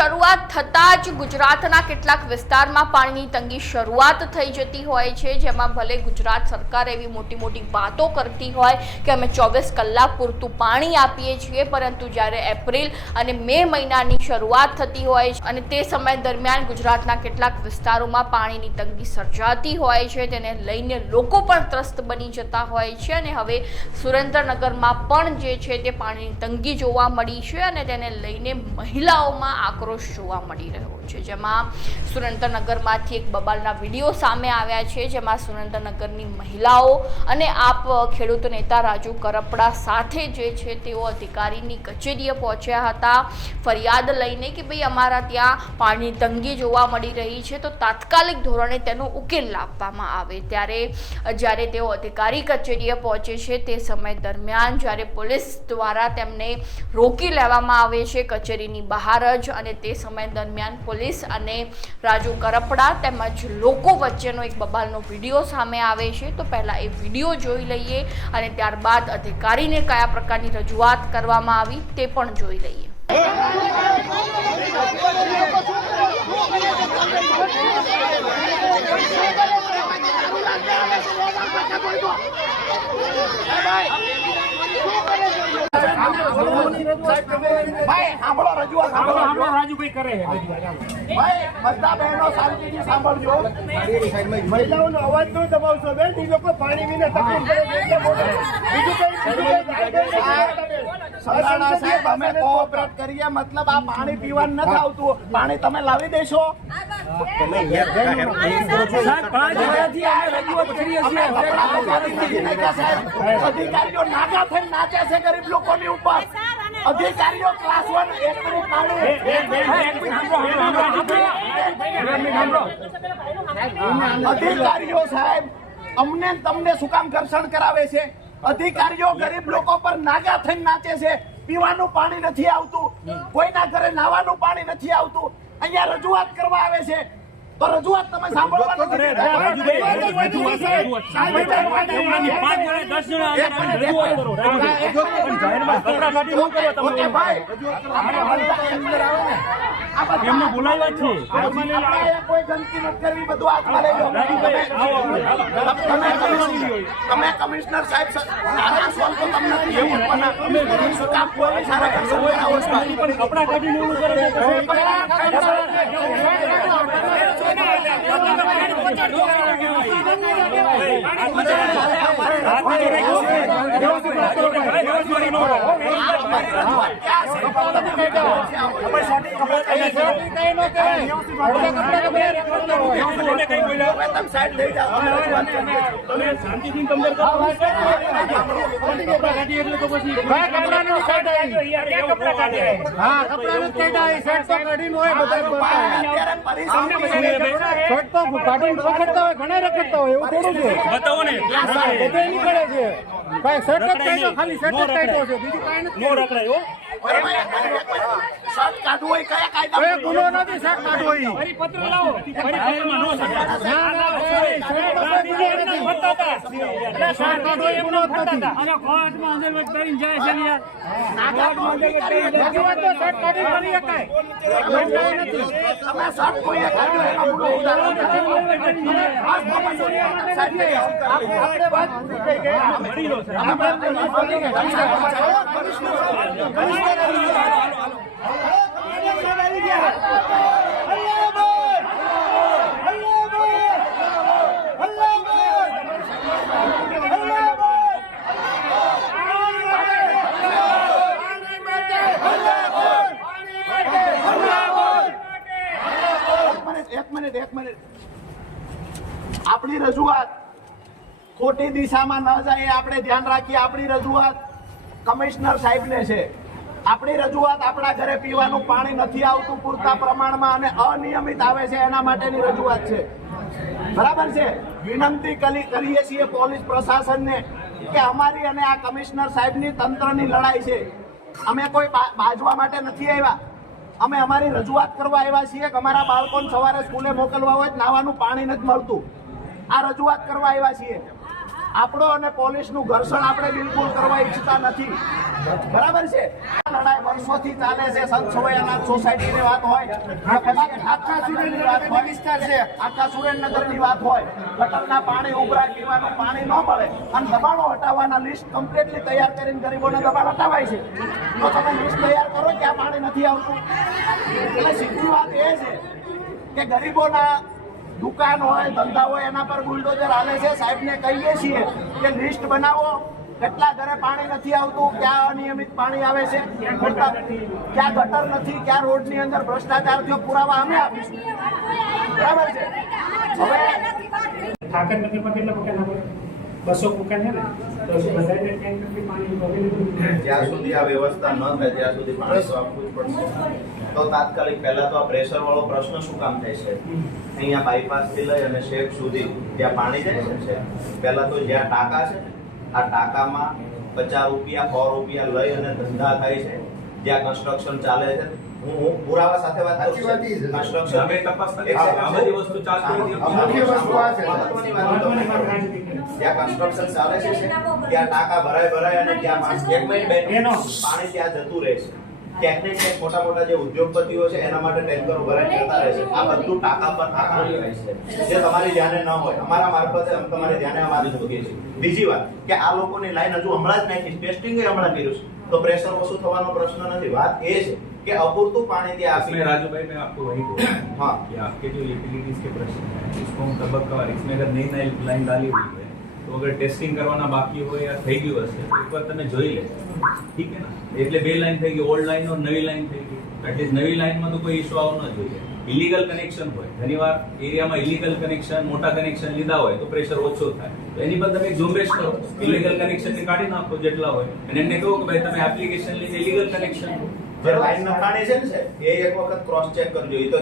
શરૂઆત થતાં જ ગુજરાતના કેટલાક વિસ્તારમાં પાણીની તંગી શરૂઆત થઈ જતી હોય છે, જેમાં ભલે ગુજરાત સરકાર એવી મોટી મોટી વાતો કરતી હોય કે અમે ચોવીસ કલાક પૂરતું પાણી આપીએ છીએ, પરંતુ જ્યારે એપ્રિલ અને મે મહિનાની શરૂઆત થતી હોય છે અને તે સમય દરમિયાન ગુજરાતના કેટલાક વિસ્તારોમાં પાણીની તંગી સર્જાતી હોય છે, તેને લઈને લોકો પણ ત્રસ્ત બની જતા હોય છે અને હવે સુરેન્દ્રનગરમાં પણ જે છે તે પાણીની તંગી જોવા મળી છે અને તેને લઈને મહિલાઓમાં આક્રોશ જોવા મળી રહ્યો છે. જેમાં સુરેન્દ્રનગરમાંથી એક બબાલના વીડિયો સામે આવ્યા છે. જેમાં સુરેન્દ્રનગરની મહિલાઓ અને આપ ખેડૂત નેતા રાજુ કરપડા સાથે જે છે તેઓ અધિકારીની કચેરીએ પહોંચ્યા હતા. ફરિયાદ લઈને કે ભાઈ અમારા ત્યાં પાણીની તંગી જોવા મળી રહી છે, તો તાત્કાલિક ધોરણે તેનો ઉકેલ લાવવામાં આવે. ત્યારે જ્યારે તેઓ અધિકારી કચેરીએ પહોંચે છે, તે સમય દરમિયાન જ્યારે પોલીસ દ્વારા તેમને રોકી લેવામાં આવે છે કચેરીની બહાર જ અને તે સમય દરમિયાન પોલીસ અને રાજુ કરપડા તેમજ લોકો વચ્ચેનો એક બબાલનો વીડિયો સામે આવે છે. તો પહેલાં એ વીડિયો જોઈ લઈએ અને ત્યારબાદ અધિકારીને કયા પ્રકારની રજૂઆત કરવામાં આવી તે પણ જોઈ લઈએ. ભાઈ સાંભળો રજૂઆત સાંભળો. રાજુભાઈ કરે છે રજૂઆત, ચાલો. ભાઈ બધા બહેનો શાંતિથી સાંભળજો. મહિલાઓનો અવાજ તો દબાવશો બેન એ લોકો પાણી વિના તકલીફ સલાણા સાહેબ અમે કોઓપરેટ કરીએ મતલબ આ પાણી પીવાનું નથી આવતું. પાણી તમે લાવી દેશો. અધિકારીઓ ક્લાસ. અધિકારીઓ સાહેબ, અમને તમને શું કામ ઘર્ષણ કરાવે છે? અધિકારીઓ ગરીબ લોકો પર નાગા થઈને નાચે છે. પીવાનું પાણી નથી આવતું. કોઈના ઘરે નાવાનું પાણી નથી આવતું. અહીંયા રજૂઆત કરવા આવે છે. તો રજૂઆત તમે સાંભળવા નથી. ભાઈ. એમને બોલાવ્યા છે. કોઈ ગંદકી નથી કરવી બધું હાથમાં લઈ લો રાજુભાઈ, આવો, આવો. તમે કમિશનર- સાહેબ નાના છો તો તમને એવું પણ શું કામ પોલીસ હારે ઘર્ષણ કરાવો પણ કપડાં કાઢીને એવું કરે છે. હાથમાં જો રાખ્યો. વ્યવસ્થિત વાત કરો, ભાઈ. વ્યવસ્થિત ન કરો. ક્યાં છે? તમે તમે કઈ બોલ્યા? હવે તમે સાઈડ લઈ જાઓ અમે રજૂઆત કરીએ. તમે શાંતિથી તમને કરો. કપડાં કાઢીએ એટલે તો પછી યાર, એવું કપડાં કાઢીએ. અત્યારે પરિસ્થિતિ બતાવો ને નો રખડાય હો. શર્ટ કાઢવું હોય ફરી પત્ર લાવો ફરી આપણી રજૂઆત ખોટી દિશામાં ન જાય આપણે ધ્યાન રાખીએ. આપણી રજૂઆત કમિશનર સાહેબને છે. આપણી રજૂઆત આપણા ઘરે પીવાનું પાણી નથી આવતું પૂરતા પ્રમાણમાં અને અનિયમિત આવે છે, એના માટેની રજૂઆત છે. બરાબર છે? વિનંતી કરી કરીએ છીએ પોલીસ પ્રશાસનને કે અમારી અને આ કમિશનર સાહેબની તંત્રની લડાઈ છે. અમે કોઈ બાજવા માટે નથી આવ્યા. અમે અમારી રજૂઆત કરવા આવ્યા છીએ કે અમારા બાળકોને સવારે સ્કૂલે મોકલવા હોય નાવાનું પાણી નથી મળતું. આ રજૂઆત કરવા આવ્યા છીએ. આપણો અને પોલીસનું ઘર્ષણ આપણે બિલકુલ કરવા ઈચ્છતા નથી. બરાબર છે? આ લડાઈ વર્ષોથી ચાલે છે સંત સવૈયાનાથ સોસાયટીની વાત હોય આખા સુરેન્દ્રનગર વિસ્તાર છે. આખા સુરેન્દ્રનગરની વાત હોય ગટરના પાણી ઉભરા પીવાનું પાણી ન મળે અને દબાણો હટાવવાના લિસ્ટ કમ્પ્લીટલી તૈયાર કરીને ગરીબોને દબાણ હટાવાય છે. તો તમે લિસ્ટ તૈયાર કરો કે આ પાણી નથી આવતું? એટલે સીધી વાત એ છે કે ગરીબોના દુકાન હોય, ધંધા હોય, એના પર બુલડોઝર હાલે છે. સાહેબને કહીએ છીએ કે લિસ્ટ બનાવો. કેટલા ઘરે પાણી નથી આવતું, ક્યાં અનિયમિત પાણી આવે છે, ક્યાં ગટર નથી, ક્યાં રોડની અંદર ભ્રષ્ટાચાર થયો, પુરાવા અમે આપીશું. બરાબર છે? હવે ઠાકર નથી આપણે બસો મકાન છે ને? તો બધાને ટેન્કરથી પાણી અવેલેબલ જ્યાં સુધી આ વ્યવસ્થા ન થાય ત્યાં સુધી પાણી તો આપવું જ પડશે. તો તાત્કાલિક પહેલા તો આ પ્રેશર વાળો પ્રશ્ન શું કામ થાય છે? અહીંયા બાયપાસથી લઈ અને શેખ સુધી ત્યાં પાણી જાય છે પહેલા તો જ્યાં ટાંકા છે આ ટાંકામાં પચાસ રૂપિયા સો રૂપિયા લઈ અને ધંધા થાય છે. જ્યાં કન્સ્ટ્રક્શન ચાલે છે. હું હું પુરાવા સાથે વાત કરું છું. કન્સ્ટ્રક્શન અમે તપાસ કરી આ બધી વસ્તુ ચાલતી હતી. વસ્તુ આ છે મહત્વની વાત હું તમને મહત્વની વાત કરું. રાજનીતિ. જ્યાં કન્સ્ટ્રક્શન ચાલે છે ત્યાં ટાંકા ભરાય ભરાય અને ત્યાં માણસ એક મિનિટ બેઠો એનો. પાણી ત્યાં જતું રહે છે ક્યાંક ને ક્યાંક મોટા મોટા જે ઉદ્યોગપતિઓ છે એના માટે ટેન્કરો ભરાઈને જતા રહે છે આ બધું ટાંકા પર ટાંકા લેવાય છે જે તમારી ધ્યાને ન હોય અમારા મારફતે અમે તમારી ધ્યાને અમારી મૂકીએ છીએ બીજી વાત કે આ લોકોની લાઈન હજુ હમણાં જ નાખી ટેસ્ટિંગ હમણાં કર્યું છે તો પ્રેશર ઓછું થવાનો પ્રશ્ન નથી વાત એ છે કે અપૂરતું પાણી ત્યાં इसमें આપી राजू भाई मैं आपको वही बोल रहा हूँ हाँ कि आपके जो यूटिलिटीज के प्रश्न है इसको हम तबक्कावार इसमें अगर नई नई लाइन डाली हुई है તો અગર ટેસ્ટિંગ કરવાના બાકી હોય યા થઈ ગયું હશે એકવાર તમે જોઈ લે ઠીક છે ને? એટલે બે લાઈન થઈ ગઈ ઓલ્ડ લાઈન ઓર નવી લાઈન થઈ ગઈ. એટલીસ્ટ નવી લાઈનમાં તો કોઈ ઇશ્યુ આવવો ન જોઈએ. ઇલીગલ કનેક્શન હોય. ઘણીવાર એરિયામાં ઇલીગલ કનેક્શન મોટા કનેક્શન લીધા હોય તો પ્રેશર ઓછો થાય. તો એની પર તમે ઝુંબેશ કરો. ઇલીગલ કનેક્શન કનેક્શનને કાઢી નાખો જેટલા હોય. અને એમને કહો કે ભાઈ, તમે એપ્લિકેશન લઈને ઇલીગલ કનેક્શન લાઈન લાઈનમાં પાણી છે ને એ એક વખત ક્રોસ ચેક કરજો. એ તો